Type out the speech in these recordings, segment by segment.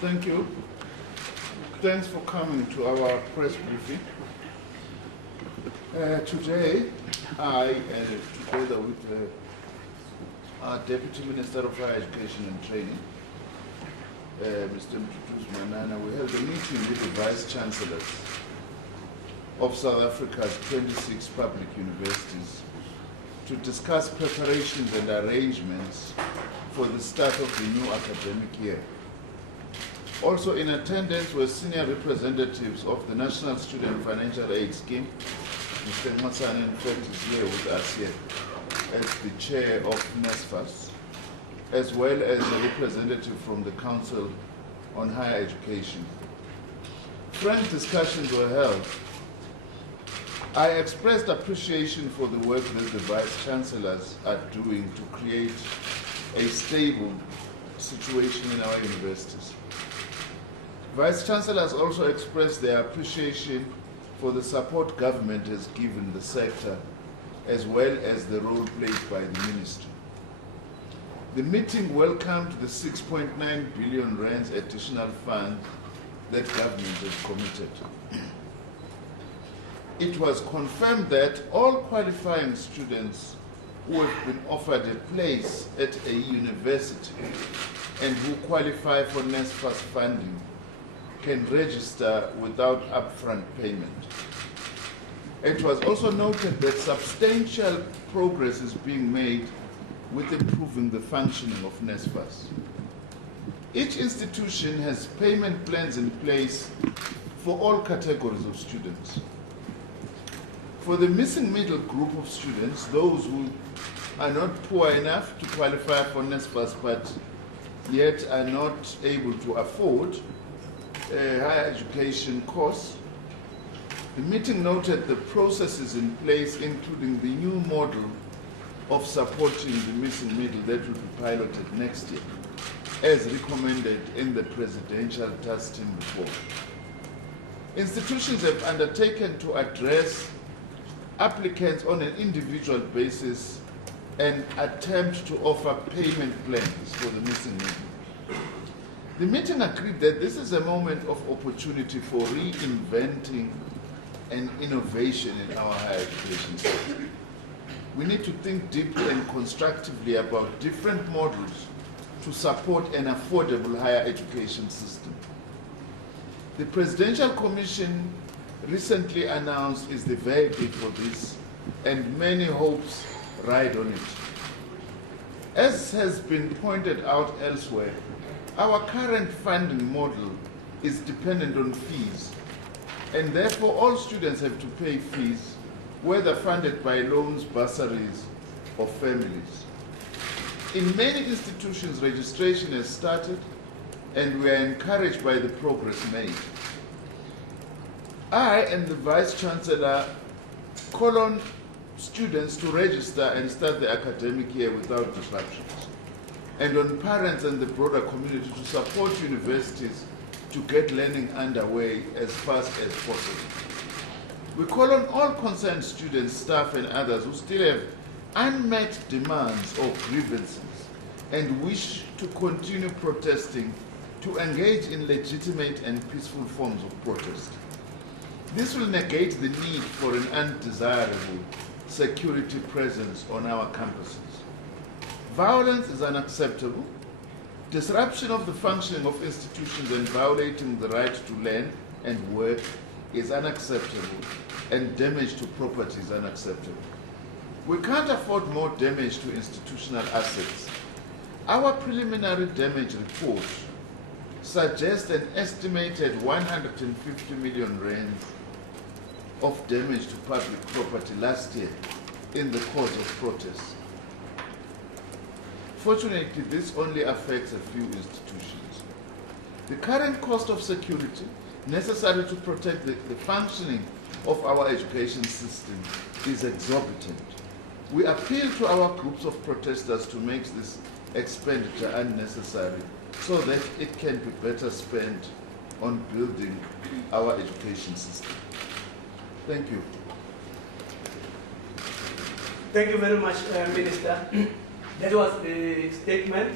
Thank you. Thanks for coming to our press briefing. Today, I, together with our Deputy Minister of Higher Education and Training, Mr. Nzimande, we held a meeting with the Vice Chancellors of South Africa's 26 public universities to discuss preparations and arrangements for the start of the new academic year. Also in attendance were senior representatives of the National Student Financial Aid Scheme. Mr. Nzimande, in fact, is here with us here as the chair of NSFAS, as well as a representative from the Council on Higher Education. Frank discussions were held. I expressed appreciation for the work that the Vice Chancellors are doing to create a stable situation in our universities. Vice Chancellors also expressed their appreciation for the support government has given the sector, as well as the role played by the ministry. The meeting welcomed the 6.9 billion rands additional fund that government has committed. It was confirmed that all qualifying students who have been offered a place at a university and who qualify for NSFAS funding can register without upfront payment. It was also noted that substantial progress is being made with improving the functioning of NSFAS. Each institution has payment plans in place for all categories of students. For the missing middle group of students, those who are not poor enough to qualify for NSFAS but yet are not able to afford higher education costs, the meeting noted the processes in place, including the new model of supporting the missing middle that will be piloted next year, as recommended in the Presidential Task Team report. Institutions have undertaken to address applicants on an individual basis and attempt to offer payment plans for the missing middle. The meeting agreed that this is a moment of opportunity for reinventing and innovation in our higher education system. We need to think deeply and constructively about different models to support an affordable higher education system. The Presidential Commission recently announced is the vehicle for this, and many hopes ride on it. As has been pointed out elsewhere, our current funding model is dependent on fees, and therefore all students have to pay fees, whether funded by loans, bursaries, or families. In many institutions, registration has started, and we are encouraged by the progress made. I and the Vice Chancellor call on students to register and start the academic year without disruptions, and on parents and the broader community to support universities to get learning underway as fast as possible. We call on all concerned students, staff, and others who still have unmet demands or grievances and wish to continue protesting to engage in legitimate and peaceful forms of protest. This will negate the need for an undesirable security presence on our campuses. Violence is unacceptable. Disruption of the functioning of institutions and violating the right to learn and work is unacceptable, and damage to property is unacceptable. We can't afford more damage to institutional assets. Our preliminary damage report suggests an estimated 150 million rands of damage to public property last year in the course of protests. Fortunately, this only affects a few institutions. The current cost of security necessary to protect the functioning of our education system is exorbitant. We appeal to our groups of protesters to make this expenditure unnecessary so that it can be better spent on building our education system. Thank you. Thank you very much, Minister. That was the statement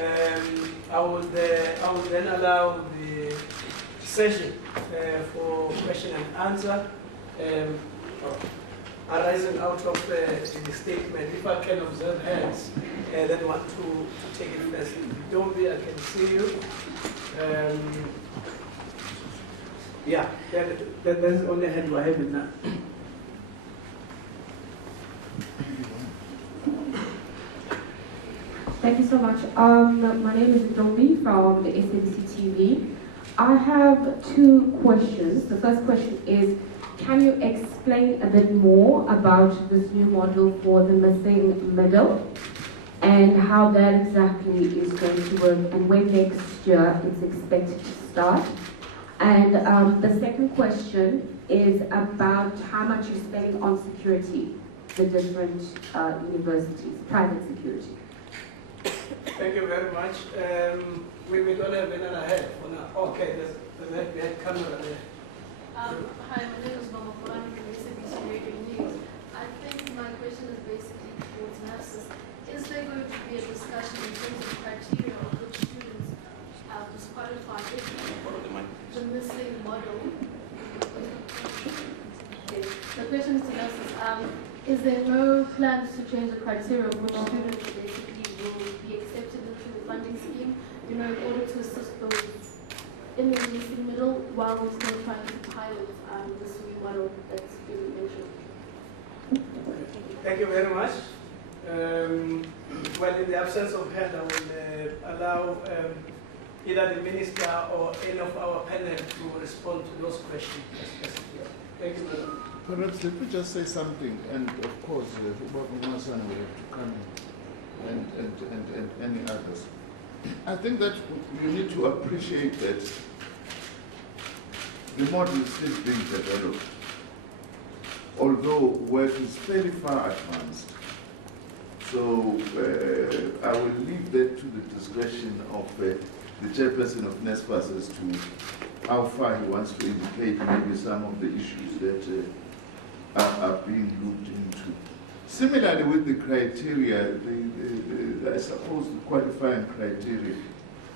I would then allow the session for question and answer arising out of the statement. If I can observe hands that want to take it first. Don't be, I can see you. Yeah, that's the only hand I have it now. Thank you so much. My name is Nzimande from the SABC TV. I have two questions. The first question is, can you explain a bit more about this new model for the missing middle and how that exactly is going to work and when next year it's expected to start? And the second question is about how much you're spending on security, the different universities, private security. Thank you very much. We don't have another head for now. Okay, there's a camera there. Hi, my name is Mama Fulani from SABC Radio News. I think my question is basically towards nurses. Is there going to be a discussion in terms of criteria of which students are disqualified if the missing model? Okay. The question is to nurses. Is there no plans to change the criteria of which students basically will be accepted into the funding scheme, in order to assist those in the missing middle while we're still trying to pilot this new model that's being mentioned? Thank you very much. Well, in the absence of hand, I will allow either the minister or any of our panel to respond to those questions. Thank you, Madam. Perhaps let me just say something, and of course, Ubakumasan will have to come in, and any others. I think that you need to appreciate that the model is still being developed, although work is fairly far advanced. So I will leave that to the discretion of the chairperson of NSFAS as to how far he wants to indicate maybe some of the issues that are being looked into. Similarly with the criteria, I suppose the qualifying criteria,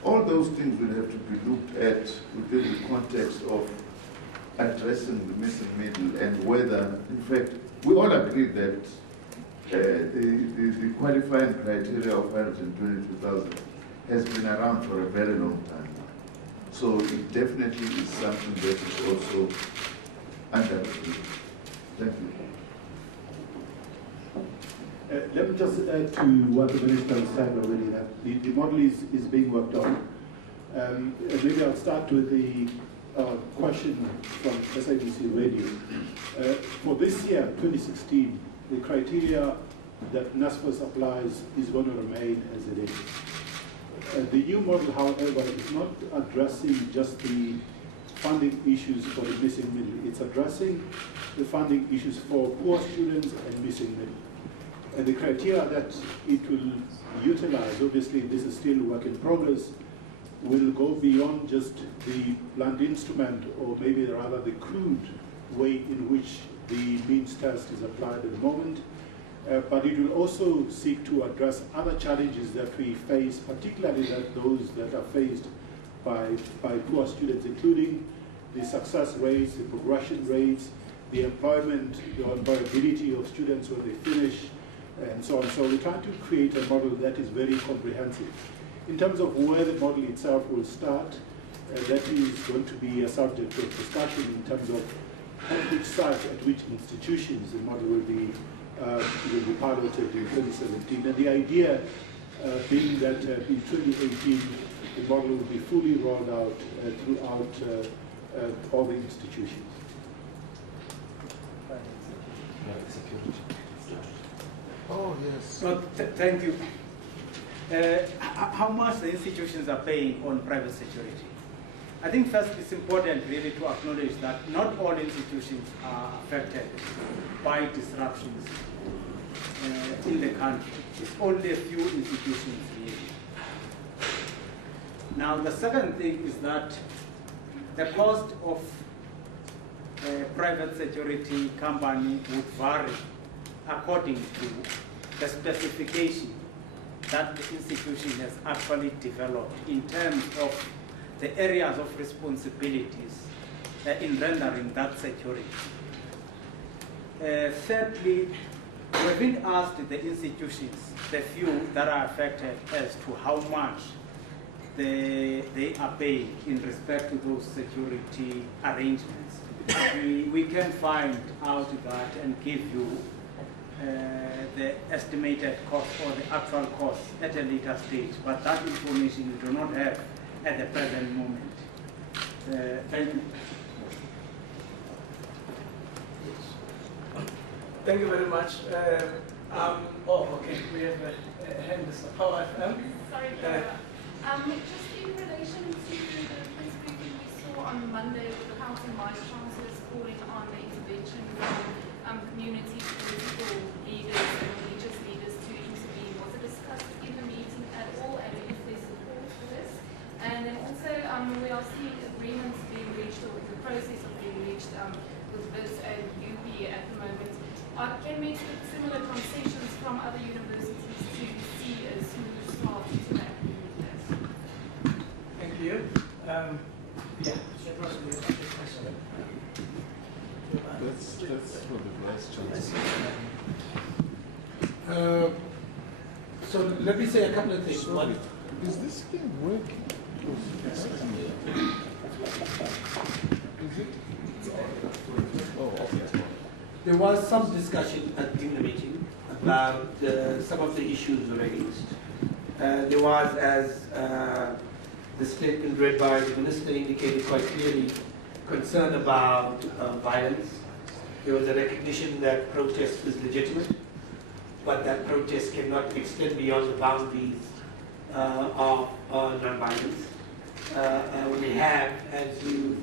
all those things will have to be looked at within the context of addressing the missing middle and whether, in fact, we all agree that the qualifying criteria of 122,000 has been around for a very long time. So it definitely is something that is also under review. Thank you. Let me just add to what the Minister has said already, that the model is being worked on. Maybe I'll start with the question from SABC Radio. For this year, 2016, the criteria that NSFAS applies is going to remain as it is. The new model, however, is not addressing just the funding issues for the missing middle. It's addressing the funding issues for poor students and missing middle. And the criteria that it will utilize, obviously this is still work in progress, will go beyond just the blunt instrument, or maybe rather the crude way in which the means test is applied at the moment. But it will also seek to address other challenges that we face, particularly those that are faced by poor students, including the success rates, the progression rates, the employment, the employability of students when they finish, and so on. So we're trying to create a model that is very comprehensive. In terms of where the model itself will start, that is going to be a subject of discussion in terms of at which site, at which institutions the model will be piloted in 2017. And the idea being that in 2018, the model will be fully rolled out throughout all the institutions. Oh, yes. No, thank you. How much the institutions are paying on private security? I think first it's important really to acknowledge that not all institutions are affected by disruptions in the country. It's only a few institutions really. Now the second thing is that the cost of a private security company would vary according to the specification that the institution has actually developed in terms of the areas of responsibilities in rendering that security. Thirdly, we've been asked the institutions, the few that are affected, as to how much they are paying in respect to those security arrangements. We can find out that and give you the estimated cost or the actual cost at a later stage, but that information we do not have at the present moment. Thank you. Thank you very much. Okay, we have a hand. Power FM. Sorry, just in relation to the press briefing we saw on Monday with the Council Vice Chancellors calling on the intervention from community, political leaders and religious leaders to intervene. Was it discussed in the meeting at all, and if there's support for this? And then also, we are seeing agreements being reached, or the process of being reached with BIS and UP at the moment. Can we expect similar concessions from other universities to see a smooth start to that? Thank you. Yeah. That's for the Vice Chancellor. So let me say a couple of things. One, Is this thing working? Is it? Oh, okay. there was some discussion in the meeting about some of the issues raised. There was, as the statement read by the Minister indicated quite clearly, concern about violence. There was a recognition that protest is legitimate, but that protest cannot extend beyond the boundaries of non-violence. We have, as you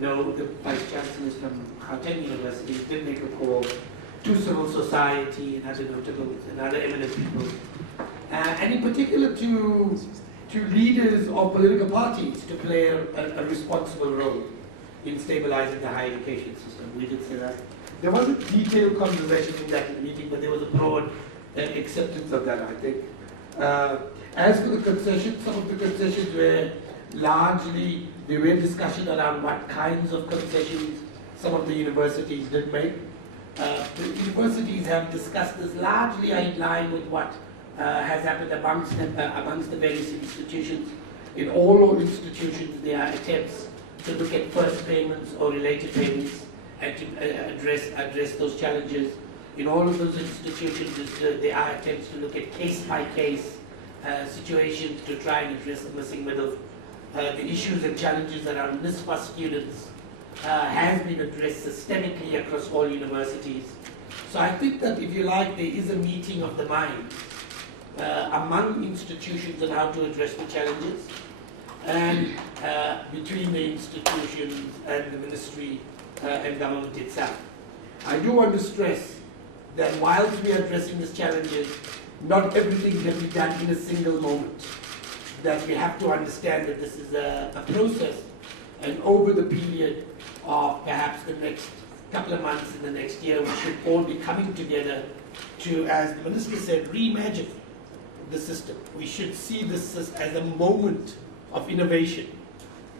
know, the Vice Chancellors from Kempton University did make a call to civil society and other notables and other eminent people, and in particular to leaders of political parties to play a responsible role in stabilizing the higher education system. We did say that. There was a detailed conversation in that meeting, but there was a broad acceptance of that, I think. As for the concessions, some of the concessions were largely, there were discussion around what kinds of concessions some of the universities did make. The universities have discussed this largely in line with what has happened amongst the various institutions. In all institutions, there are attempts to look at first payments or related payments and to address those challenges. In all of those institutions, there are attempts to look at case-by-case situations to try and address the missing middle. The issues and challenges around NISFA students has been addressed systemically across all universities. So I think that, if you like, there is a meeting of the minds among institutions on how to address the challenges, and between the institutions and the ministry and government itself. I do want to stress that whilst we are addressing these challenges, not everything can be done in a single moment. That we have to understand that this is a process, and over the period of perhaps the next couple of months in the next year, we should all be coming together to, as the Minister said, reimagine the system. We should see this as a moment of innovation,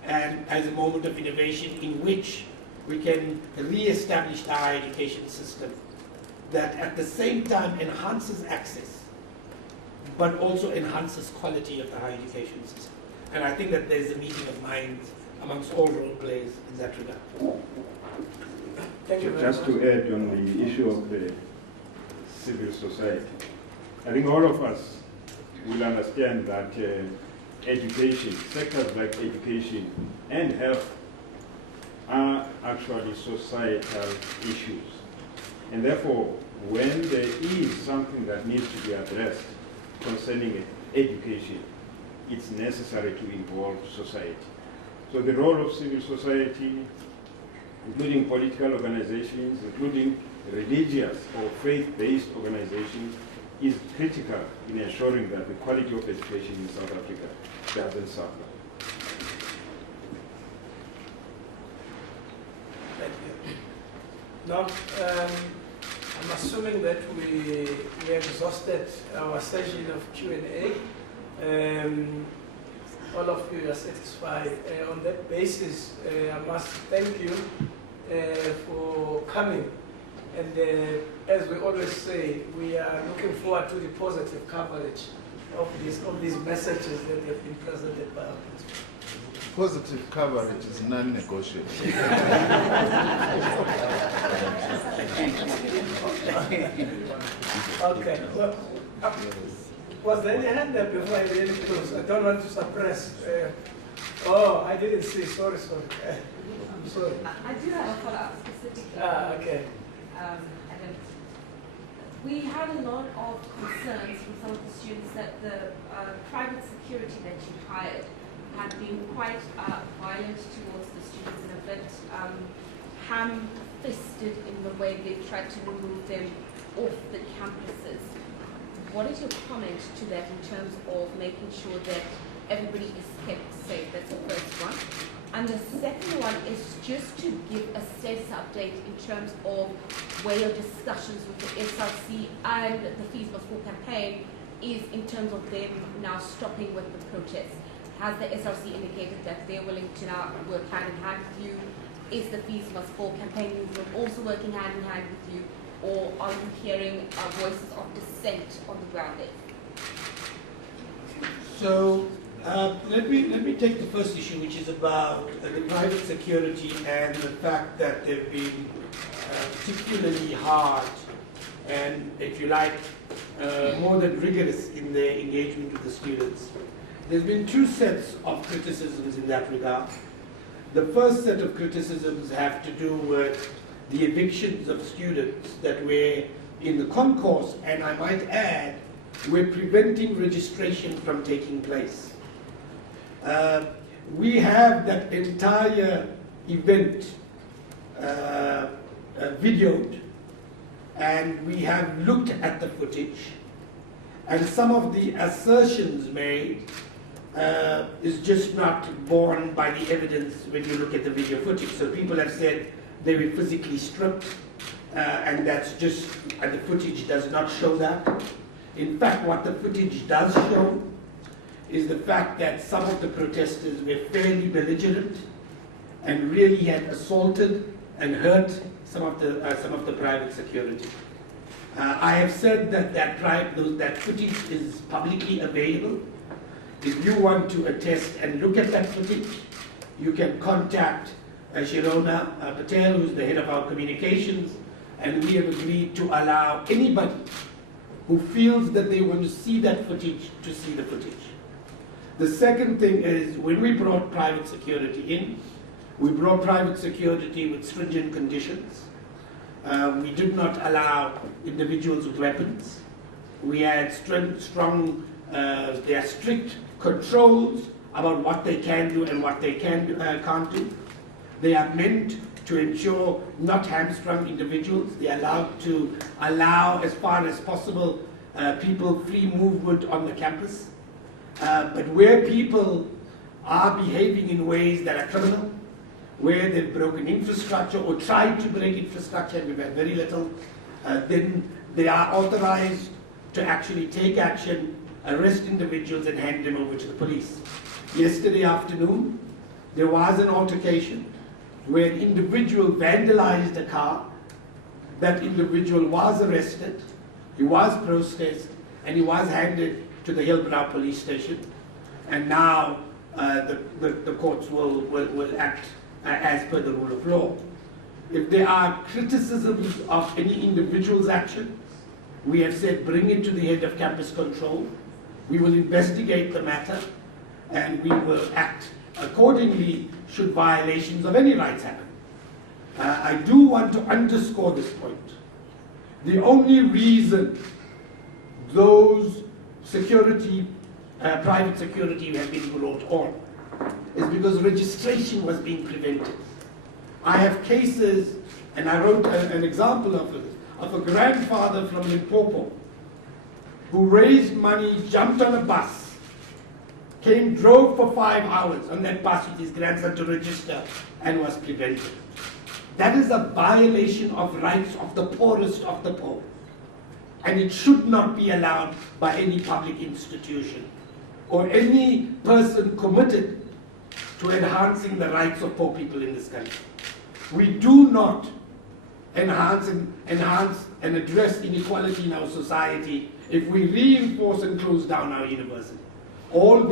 and as a moment of innovation in which we can re-establish the higher education system that at the same time enhances access, but also enhances quality of the higher education system. And I think that there's a meeting of minds amongst all role players in that regard. Thank you very Just much. to add on the issue of the civil society, I think all of us will understand that education, sectors like education and health are actually societal issues. And therefore, when there is something that needs to be addressed concerning education, it's necessary to involve society. So the role of civil society, including political organizations, including religious or faith-based organizations, is critical in ensuring that the quality of education in South Africa doesn't suffer. Thank you. Now, I'm assuming that we exhausted our session of Q&A. All of you are satisfied. On that basis, I must thank you for coming. And as we always say, we are looking forward to the positive coverage of these messages that have been presented by our principal. Positive coverage is non-negotiable. Okay. Well, was there any hand up before I really close? I don't want to suppress. Oh, I didn't see. Sorry. I'm sorry. I do have a follow-up specifically. Okay. We had a lot of concerns from some of the students that the private security that you hired had been quite violent towards the students and a bit ham-fisted in the way they tried to remove them off the campuses. What is your comment to that in terms of making sure that everybody is kept safe? That's the first one. And the second one is just to give a status update in terms of where your discussions with the SRC and the Fees Must Fall campaign is in terms of them now stopping with the protests. Has the SRC indicated that they're willing to now work hand in hand with you? Is the Fees Must Fall campaign movement also working hand in hand with you? Or are you hearing voices of dissent on the ground there? So let me take the first issue, which is about the private security and the fact that they've been particularly hard and, if you like, more than rigorous in their engagement with the students. There's been two sets of criticisms in that regard. The first set of criticisms have to do with the evictions of students that were in the concourse, and I might add, were preventing registration from taking place. We have that entire event videoed, and we have looked at the footage, and some of the assertions made is just not borne by the evidence when you look at the video footage. So people have said they were physically stripped, and that's just, and the footage does not show that. In fact, what the footage does show is the fact that some of the protesters were fairly belligerent and really had assaulted and hurt some of the private security. I have said that that footage is publicly available. If you want to attest and look at that footage, you can contact Shirona Patel, who's the head of our communications, and we have agreed to allow anybody who feels that they want to see that footage to see the footage. The second thing is, when we brought private security in, we brought private security with stringent conditions. We did not allow individuals with weapons. We had there are strict controls about what they can do and what they can't do. They are meant to ensure not hamstrung individuals. They are allowed to allow, as far as possible, people free movement on the campus. But where people are behaving in ways that are criminal, where they've broken infrastructure or tried to break infrastructure, and we've had very little, then they are authorized to actually take action, arrest individuals, and hand them over to the police. Yesterday afternoon, there was an altercation where an individual vandalized a car. That individual was arrested, he was processed, and he was handed to the Hillbrow police station. And now the courts will act as per the rule of law. If there are criticisms of any individual's action, we have said bring it to the head of campus control. We will investigate the matter, and we will act accordingly should violations of any rights happen. I do want to underscore this point. The only reason those private security have been brought on is because registration was being prevented. I have cases, and I wrote an example of it, of a grandfather from Limpopo who raised money, jumped on a bus, drove for 5 hours on that bus with his grandson to register, and was prevented. That is a violation of rights of the poorest of the poor. And it should not be allowed by any public institution or any person committed to enhancing the rights of poor people in this country. We do not enhance and address inequality in our society if we reinforce and close down our university. All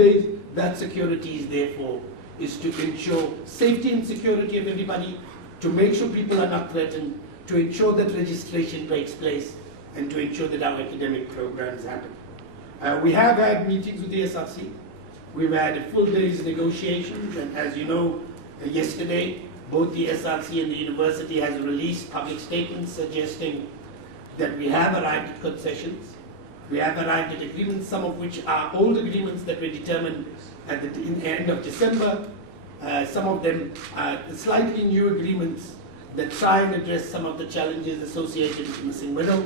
that security is there for is to ensure safety and security of everybody, to make sure people are not threatened, to ensure that registration takes place, and to ensure that our academic programs happen. We have had meetings with the SRC. We've had a full day's negotiations, and as you know, yesterday, both the SRC and the university has released public statements suggesting that we have arrived at concessions. We have arrived at agreements, some of which are old agreements that were determined at the end of December. Some of them are slightly new agreements that try and address some of the challenges associated with missing middle.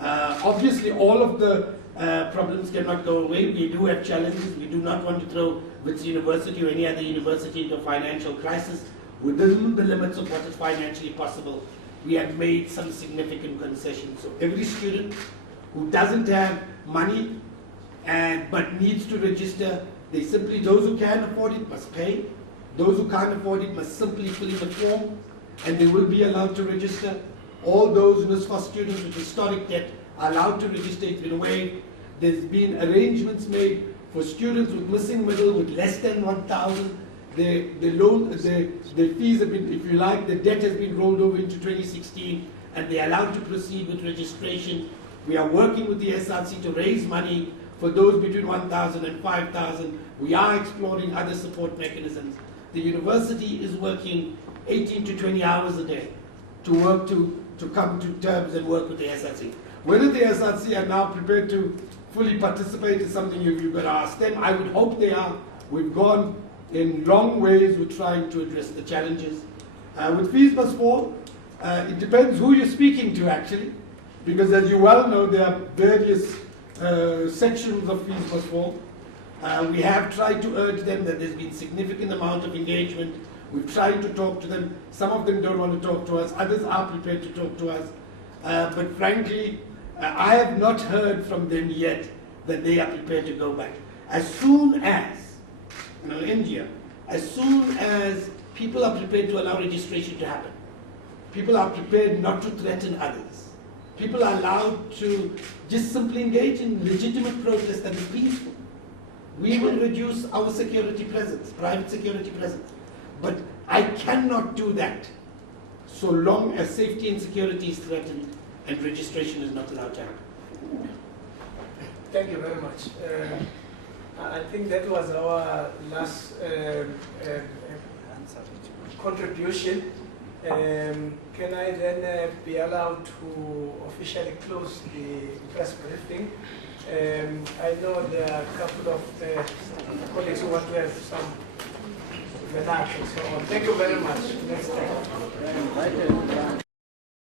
Obviously, all of the problems cannot go away. We do have challenges. We do not want to throw Wits University or any other university into a financial crisis. Within the limits of what is financially possible, we have made some significant concessions. So every student who doesn't have money but needs to register, those who can afford it must pay. Those who can't afford it must simply fill in the form, and they will be allowed to register. All those NSFAS students with historic debt are allowed to register. It's been waived. There's been arrangements made for students with missing middle with less than 1,000. The fees have been, if you like, the debt has been rolled over into 2016, and they're allowed to proceed with registration. We are working with the SRC to raise money for those between 1,000 and 5,000. We are exploring other support mechanisms. The university is working 18 to 20 hours a day to work to come to terms and work with the SRC. Whether the SRC are now prepared to fully participate is something you've got to ask them. I would hope they are. We've gone in long ways with trying to address the challenges. With fees must fall, it depends who you're speaking to actually, because as you well know, there are various sections of fees must fall. We have tried to urge them that there's been significant amount of engagement. We've tried to talk to them. Some of them don't want to talk to us. Others are prepared to talk to us. But frankly, I have not heard from them yet that they are prepared to go back. As soon as, India, as soon as people are prepared to allow registration to happen, people are prepared not to threaten others, people are allowed to just simply engage in legitimate protest that is peaceful, we will reduce our security presence, private security presence. But I cannot do that so long as safety and security is threatened and registration is not allowed to happen. Thank you very much. I think that was our last contribution. Can I then be allowed to officially close the press briefing? I know there are a couple of colleagues who want to have some remarks and so on. Thank you very much. Next time.